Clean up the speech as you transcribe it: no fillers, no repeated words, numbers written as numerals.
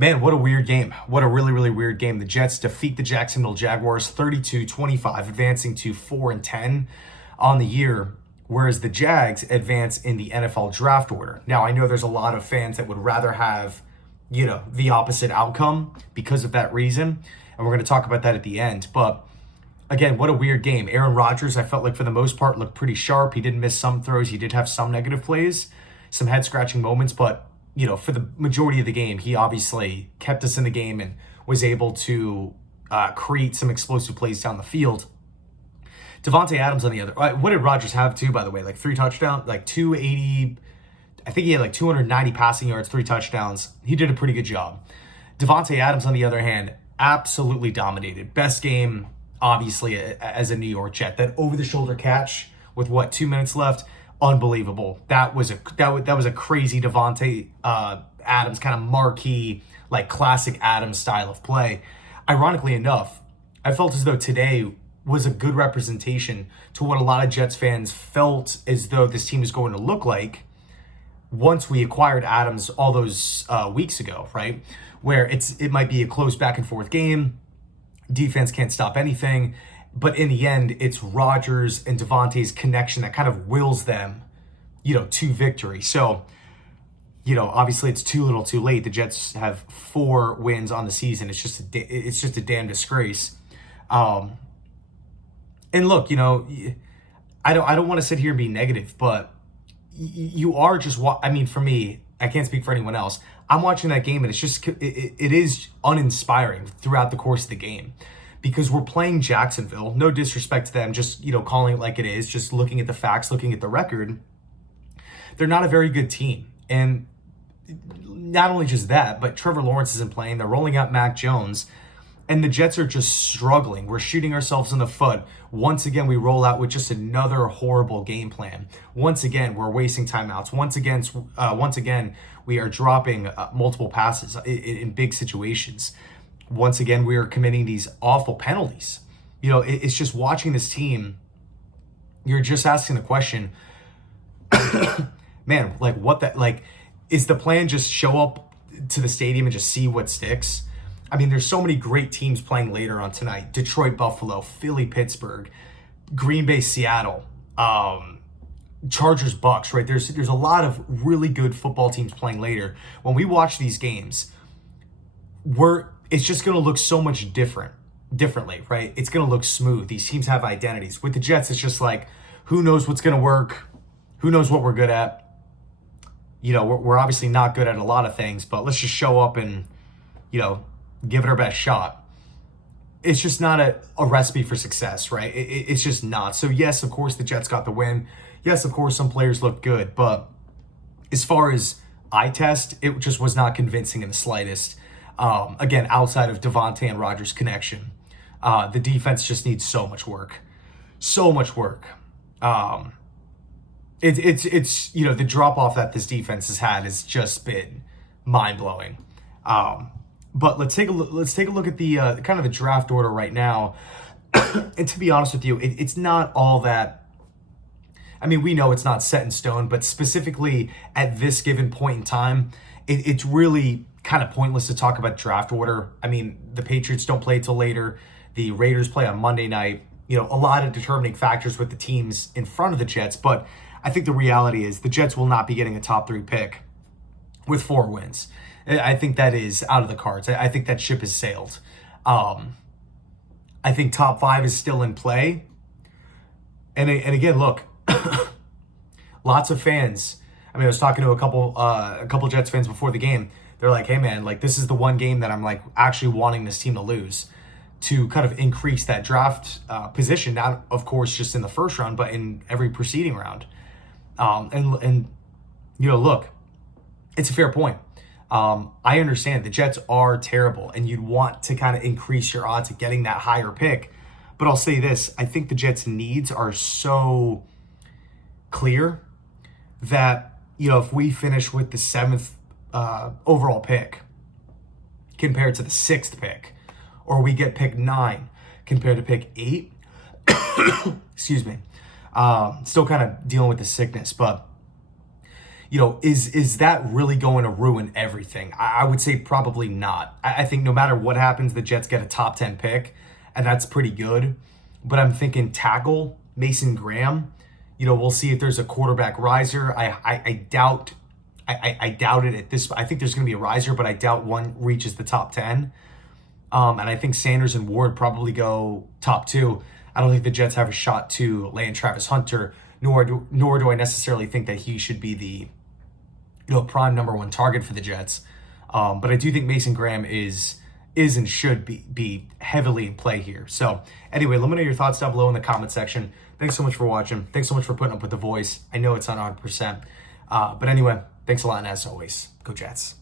Man, what a weird game. What a really, really weird game. The Jets defeat the Jacksonville Jaguars 32-25, advancing to 4-10 on the year, whereas the Jags advance in the NFL draft order. Now, I know there's a lot of fans that would rather have, the opposite outcome because of that reason, and we're going to talk about that at the end. But again, what a weird game. Aaron Rodgers, I felt like for the most part, looked pretty sharp. He didn't miss some throws. He did have some negative plays, some head-scratching moments, but for the majority of the game, he obviously kept us in the game and was able to create some explosive plays down the field. Davante Adams on the other. What did Rodgers have too, by the way? Like 3 touchdowns, like 280. I think he had like 290 passing yards, 3 touchdowns. He did a pretty good job. Davante Adams, on the other hand, absolutely dominated. Best game, obviously, as a New York Jet. That over-the-shoulder catch with 2 minutes left. Unbelievable. That was a crazy Davante Adams kind of marquee, like classic Adams style of play. Ironically enough, I felt as though today was a good representation to what a lot of Jets fans felt as though this team is going to look like once we acquired Adams all those weeks ago, right? Where it might be a close back and forth game. Defense can't stop anything. But in the end, it's Rodgers and Davante's connection that kind of wills them, to victory. So, obviously it's too little too late. The Jets have 4 wins on the season. It's just a damn disgrace. And look, I don't want to sit here and be negative, but you are just, for me, I can't speak for anyone else. I'm watching that game and it is uninspiring throughout the course of the game. Because we're playing Jacksonville, no disrespect to them, just, calling it like it is, just looking at the facts, looking at the record. They're not a very good team. And not only just that, but Trevor Lawrence isn't playing. They're rolling out Mac Jones. And the Jets are just struggling. We're shooting ourselves in the foot. Once again, we roll out with just another horrible game plan. Once again, we're wasting timeouts. Once again, we are dropping multiple passes in big situations. Once again, we are committing these awful penalties. It's just watching this team, you're just asking the question, man, is the plan just show up to the stadium and just see what sticks? There's so many great teams playing later on tonight. Detroit, Buffalo, Philly, Pittsburgh, Green Bay, Seattle, Chargers, Bucks, right? There's a lot of really good football teams playing later. When we watch these games, it's just going to look so much differently, right? It's going to look smooth. These teams have identities. With the Jets, it's just like, who knows what's going to work? Who knows what we're good at? We're obviously not good at a lot of things, but let's just show up and, give it our best shot. It's just not a recipe for success, right? It's just not. So yes, of course, the Jets got the win. Yes, of course, some players looked good, but as far as eye test, it just was not convincing in the slightest. Again, outside of Davante and Rodgers' connection, the defense just needs so much work. It's the drop off that this defense has had has just been mind blowing. But let's take a look at the kind of the draft order right now. And to be honest with you, it's not all that. We know it's not set in stone, but specifically at this given point in time, it's really kind of pointless to talk about draft order. The Patriots don't play till later. The Raiders play on Monday night. A lot of determining factors with the teams in front of the Jets. But I think the reality is the Jets will not be getting a top 3 pick with 4 wins. I think that is out of the cards. I think that ship has sailed. I think top 5 is still in play. And again, look, lots of fans. I was talking to a couple Jets fans before the game. They're like, hey man, this is the one game that I'm actually wanting this team to lose to kind of increase that draft position. Not, of course, just in the first round, but in every preceding round. Look, it's a fair point. I understand the Jets are terrible and you'd want to kind of increase your odds of getting that higher pick. But I'll say this, I think the Jets' needs are so clear that, if we finish with the 7th overall pick compared to the 6th pick, or we get pick 9 compared to pick 8, excuse me, still kind of dealing with the sickness, but is that really going to ruin everything? I would say probably not. I think no matter what happens, the Jets get a top 10 pick, and that's pretty good. But I'm thinking tackle, Mason Graham. We'll see if there's a quarterback riser. I doubt it at this. I think there's going to be a riser, but I doubt one reaches the top 10. And I think Sanders and Ward probably go top 2. I don't think the Jets have a shot to land Travis Hunter, nor do I necessarily think that he should be the prime number 1 target for the Jets. But I do think Mason Graham is and should be heavily in play here. So anyway, let me know your thoughts down below in the comment section. Thanks so much for watching. Thanks so much for putting up with the voice. I know it's not 100%. But anyway, thanks a lot, and as always, go Jets.